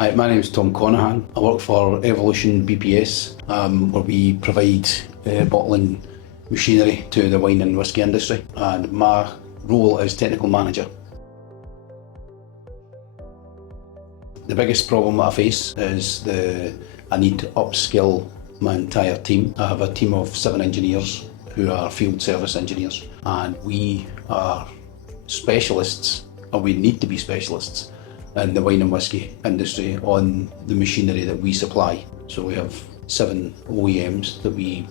Hi, my name is Tom Conaghan. I work for Evolution BPS, where we provide bottling machinery to the wine and whisky industry, and my role is technical manager. The biggest problem I face is I need to upskill my entire team. I have a team of 7 engineers who are field service engineers, and we are specialists, or we need to be specialists, in the wine and whisky industry on the machinery that we supply. So we have 7 OEMs that we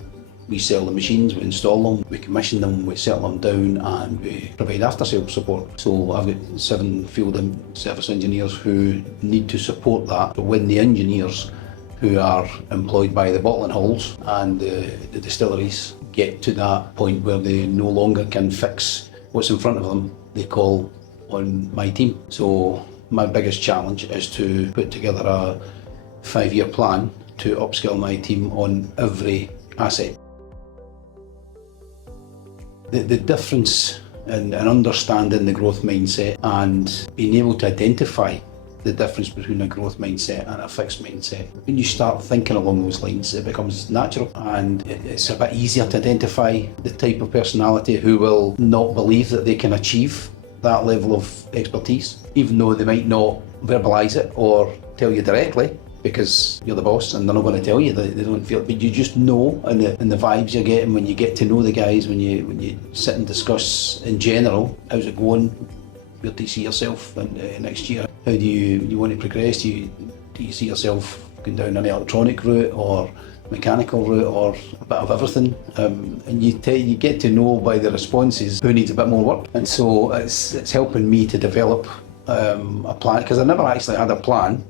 sell the machines, we install them, we commission them, we settle them down, and we provide after-sales support. So I've got 7 field service engineers who need to support that. But when the engineers who are employed by the bottling halls and the distilleries get to that point where they no longer can fix what's in front of them, they call on my team. So my biggest challenge is to put together a 5-year plan to upskill my team on every asset. The difference in understanding the growth mindset and being able to identify the difference between a growth mindset and a fixed mindset. When you start thinking along those lines, it becomes natural, and it's a bit easier to identify the type of personality who will not believe that they can achieve that level of expertise, even though they might not verbalise it or tell you directly, because you're the boss and they're not going to tell you, they don't feel it, but you just know in the vibes you're getting when you get to know the guys, when you sit and discuss in general, how's it going, where do you see yourself in next year, how do you want to progress, do you see yourself going down an electronic route or mechanical route or a bit of everything, and you get to know by the responses who needs a bit more work. And so it's helping me to develop a plan, because I never actually had a plan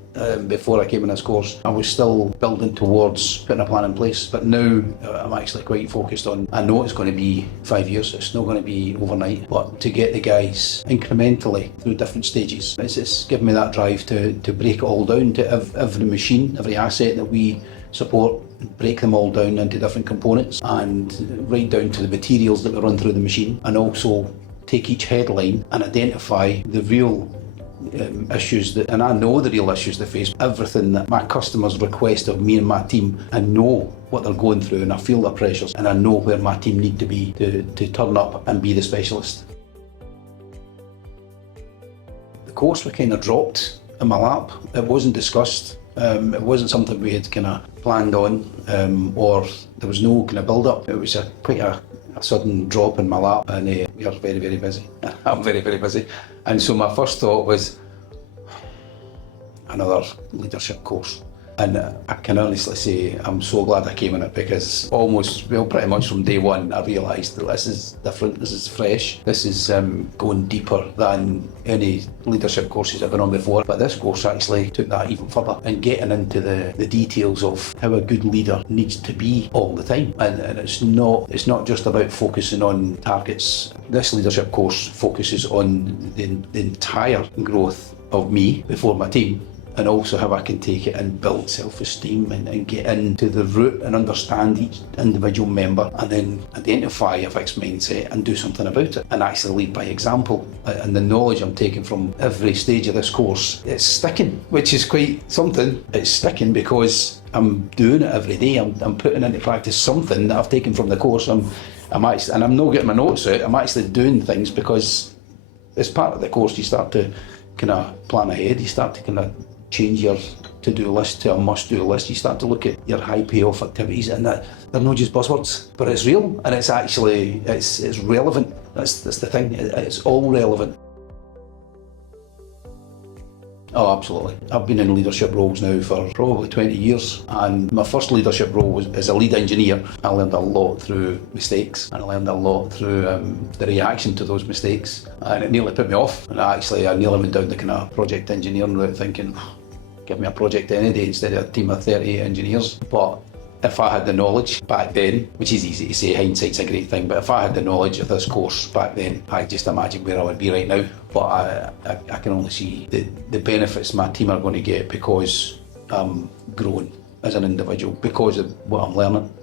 before I came in this course. I was still building towards putting a plan in place, but now I'm actually quite focused on, I know it's going to be 5 years, it's not going to be overnight, but to get the guys incrementally through different stages. It's given me that drive to break it all down to every machine, every asset that we support, break them all down into different components, and right down to the materials that we run through the machine, and also take each headline and identify the real issues and I know the real issues they face, everything that my customers request of me and my team. I know what they're going through, and I feel their pressures, and I know where my team need to be to turn up and be the specialist. The course was kind of dropped in my lap. It wasn't discussed. It wasn't something we had kind of planned on, or there was no kind of build-up. It was quite a sudden drop in my lap, and we are very, very busy. I'm very, very busy. And so my first thought was another leadership course. And I can honestly say I'm so glad I came in it, because pretty much from day one I realised that this is different, this is fresh, this is going deeper than any leadership courses I've been on before. But this course actually took that even further, and getting into the details of how a good leader needs to be all the time. And it's not just about focusing on targets. This leadership course focuses on the entire growth of me before my team, and also how I can take it and build self-esteem and get into the root and understand each individual member, and then identify a fixed mindset and do something about it, and actually lead by example. And the knowledge I'm taking from every stage of this course, it's sticking, which is quite something. It's sticking because I'm doing it every day. I'm putting into practice something that I've taken from the course. I'm not getting my notes out, I'm actually doing things, because as part of the course you start to kind of plan ahead, you start to kind of change your to-do list to a must-do list. You start to look at your high payoff activities, and they're not just buzzwords, but it's real, and it's actually it's relevant. That's the thing. It's all relevant. Oh, absolutely. I've been in leadership roles now for probably 20 years, and my first leadership role was as a lead engineer. I learned a lot through mistakes, and I learned a lot through the reaction to those mistakes, and it nearly put me off. And I nearly went down the kind of project engineering route, thinking, give me a project any day instead of a team of 30 engineers. But if I had the knowledge back then, which is easy to say, hindsight's a great thing, but if I had the knowledge of this course back then, I just imagine where I would be right now. But I can only see the benefits my team are going to get, because I'm growing as an individual, because of what I'm learning.